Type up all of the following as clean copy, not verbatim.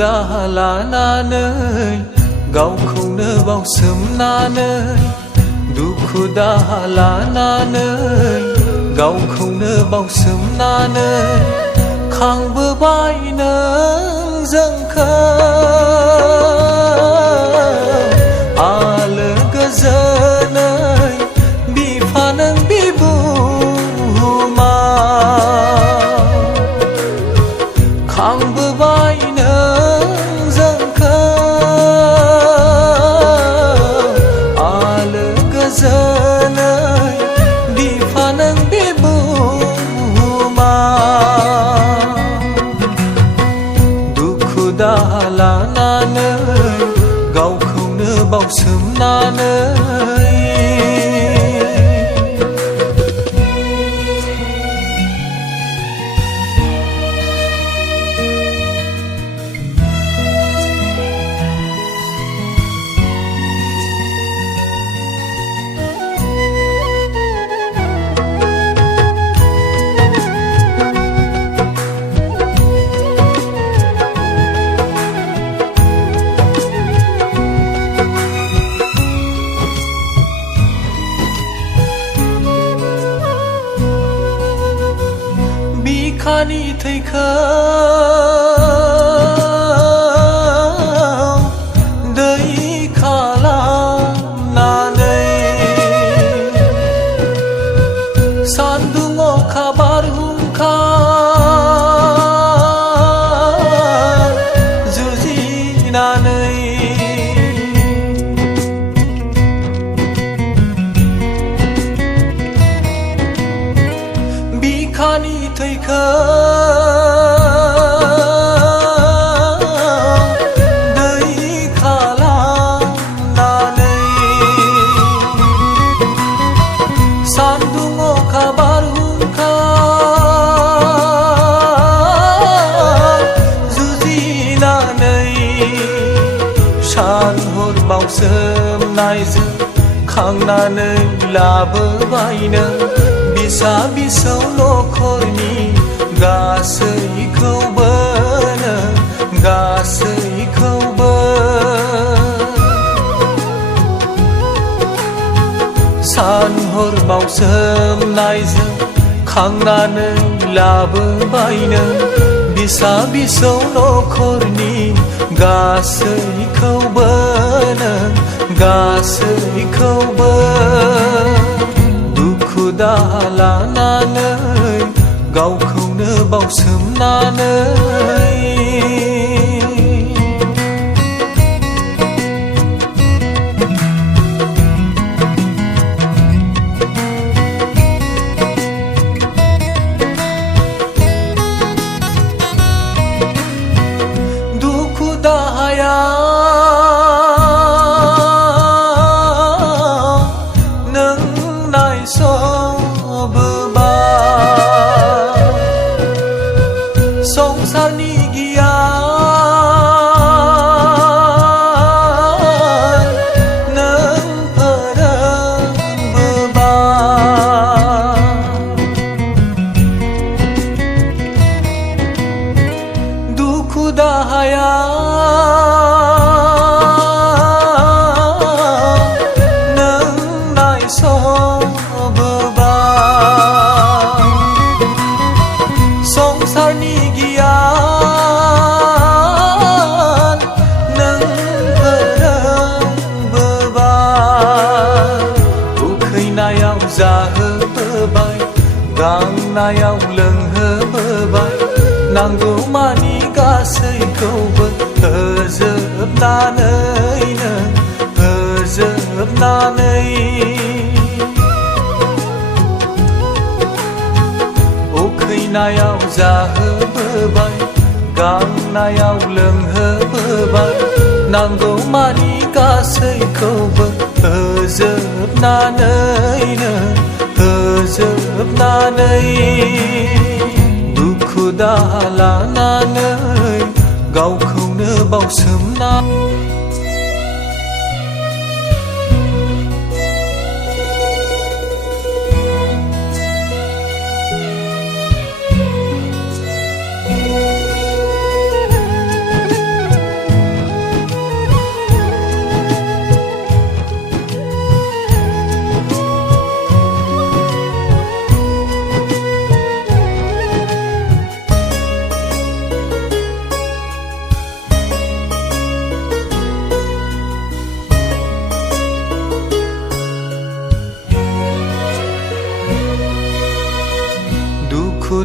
दाहा लानानै गावखौनो बावसोमनानै दुखु दाहा लानानै गावखौनो बावसोमनानै खांबोबाय नों जोंखौ आलो गोजोनै बिफा नों बिबुमा खांबोबाय नों जोंखौ आलो गोजोनै बिफा नों बिबुमा दुखु दाहा लानानै गावखौनो बावसोमनानै बिखानि थैखौ दै खालामनानै सान्दुं अखा बारहुंखा जुजिनानै बिखानि थैखौ दै खालामनानै सान्दुं अखा बारहुंखा जुजिनानै सान हर बावसोमनायजों खांनानै लाबोबाय नों बिसा बिसौ नखरनि गासैखौबो नों गासैखौबो सान हर बावसोमनायजों खांनानै लाबोबाय नों बिसा बिसौ नखरनि गासैखौबो नों गासैखौबो दुखु दाहा लानानै गावखौनो बावसोमनानै दुखु दाहाया नों नायसबोबाय संसारनि गियान नों फोरोंबोबाय दुखु दाहाया नों नायसबोबाय संसारनि गियान नों फोरोंबोबाय उखैनायाव जाहोबोबाय गांनायाव लोंहोबोबाय नांगौमानि गासैखौबो होजोबनानै नों होजोबनानै उखैनायाव जाहोबोबाय गांनायाव लोंहोबोबाय नांगौमानि गासैखौबो होजोबनानै नों होजोबनानै दुखु दाहा लानानै गावखौनो बावसोमना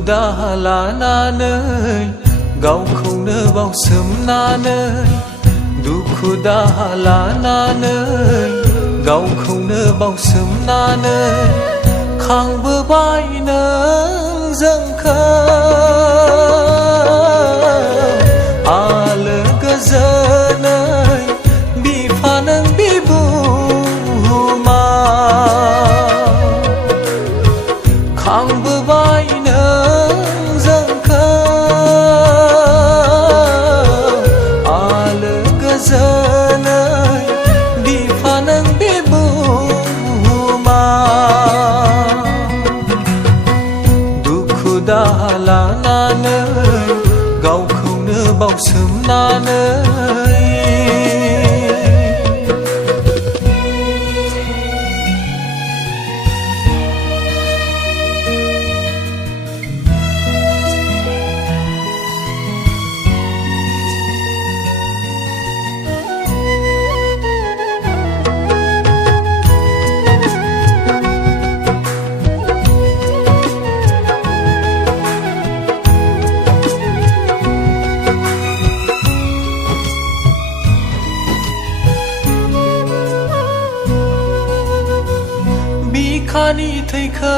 दाहा लानानै गावखौनो बावसोमनानै दुखु दाहा लानानै गावखौनो बावसोमनानै खांबोबाय नों जोंखौ आलो गोजोनै बिफा नों बिबुमा खांबोबाय नों जोंखौ आलो गोजोनै बिफा नों बिबुमा दुखु दाहा लानानै गावखौनो बावसोमनानै बिखानि थैखौ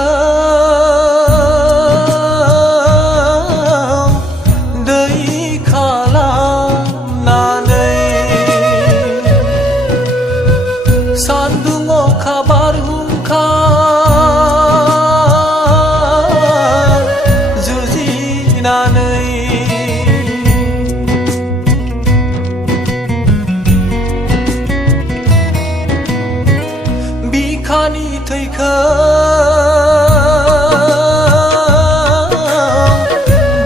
दै खालामनानै सान्दुं अखा बारहुंखा जुजिनानै बिखानि थैखौ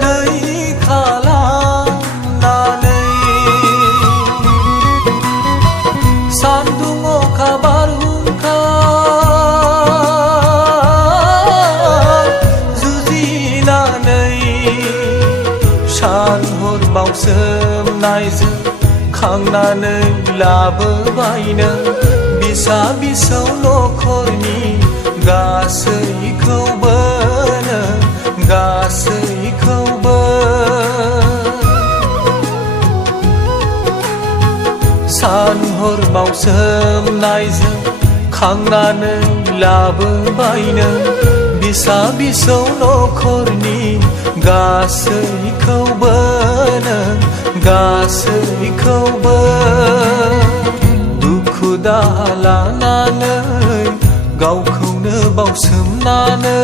दै खालामनानै सान्दुं अखा बारहुंखा जुजिनानै सान हर बावसोमनायजों खांनानै लाबोबाय नों बिसा बिसौ नखरनि गासैखौबो नों गासैखौबो सान हर बावसोमनायजों खांनानै लाबोबाय नों बिसा बिसौ नखरनि गासैखौबो नों गासैखौबो दुखु दाहा लानानै गावखौनो बावसोमनानै